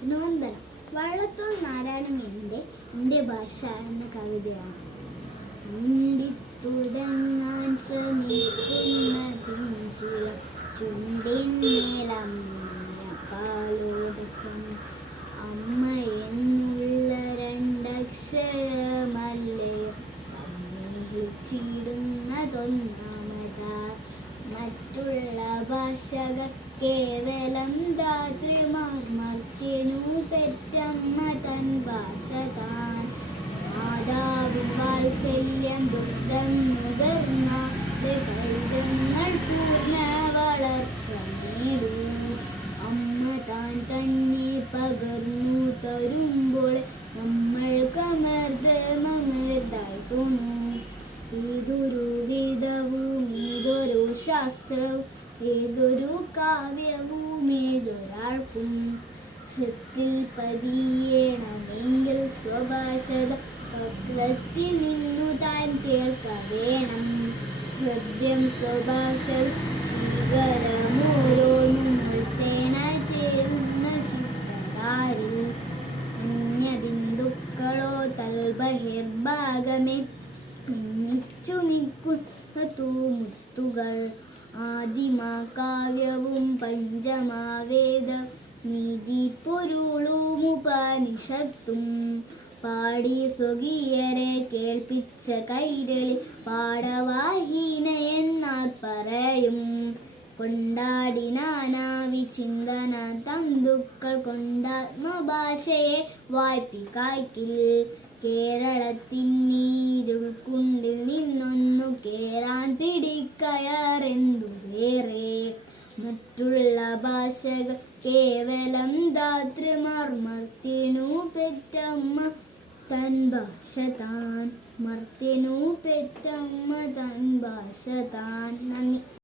സ്നോന്തനം വള്ളത്തോൾ നാരായണമേനോന്റെ എൻ്റെ ഭാഷ എന്ന കവിതയാണ്. തുടങ്ങാൻ ശ്രമിക്കുന്ന പിഞ്ചില ചുണ്ടിന്മേലമ്മ അമ്മ എന്നുള്ള രണ്ടക്ഷരമല്ലയോ വിളിച്ചിടുന്നതൊന്നാമതാ. മറ്റുള്ള ഭാഷകൾ കേവലം ധാത്രിമാർ മർത്യനു പെറ്റമ്മ തൻ ഭാഷ താൻ. മാതാവിൻ വാത്സല്യം ദുഗ്ധം നുകർന്ന പൈതങ്ങൾ പൂർണ്ണ വളർച്ച നേടൂ. അമ്മ താൻ തന്നെ പകർന്നു തരുമ്പോൾ നമ്മൾക്കമർദ്ദമമർദ്ദായി തോന്നൂ. ഏതൊരു ഗീതവും ഏതൊരു ശാസ്ത്രവും ഏതൊരു കാവ്യവും ഏതൊരാൾക്കും ഹൃത്തിൽ പതിയണമെങ്കിൽ സ്വഭാഷത പത്രത്തിൽ നിന്നു താൻ കേൾക്ക വേണം. ഹൃദ്യം സ്വഭാഷൽ ശീകരമോരോന്നും മുൾത്തേന ചേരുന്ന ചിത്രകാരിൽ ബിന്ദുക്കളോ തൽബഹിർഭാഗമേ ഒന്നിച്ചു നിൽക്കുന്ന തൂമുത്തുകൾ. ആദിമകാവ്യവും പഞ്ചമാവേദ നീതി പൊരുളുമുപനിഷത്തും പാടി സ്വകീയരെ കേൾപ്പിച്ച കൈരളി പാടവാഹീന എന്നാൽ പറയും. കൊണ്ടാടി നാനാവിചിന്തന തന്തുക്കൾ കൊണ്ടാത്മഭാഷയെ വായ്പിക്കായ്ക്കിൽ. കേരളത്തിനീരുൾക്കുണ്ടിൽ നിന്നൊന്നു കേറാൻ പിടിക്കയറെന്തുവേറെ. മറ്റുള്ള ഭാഷകൾ കേവലം ധാതൃമാർ മർത്യനു പെറ്റമ്മ തൻ ഭാഷ താൻ. മർത്യനു പെറ്റമ്മ തൻ ഭാഷ താൻ. നന്ദി.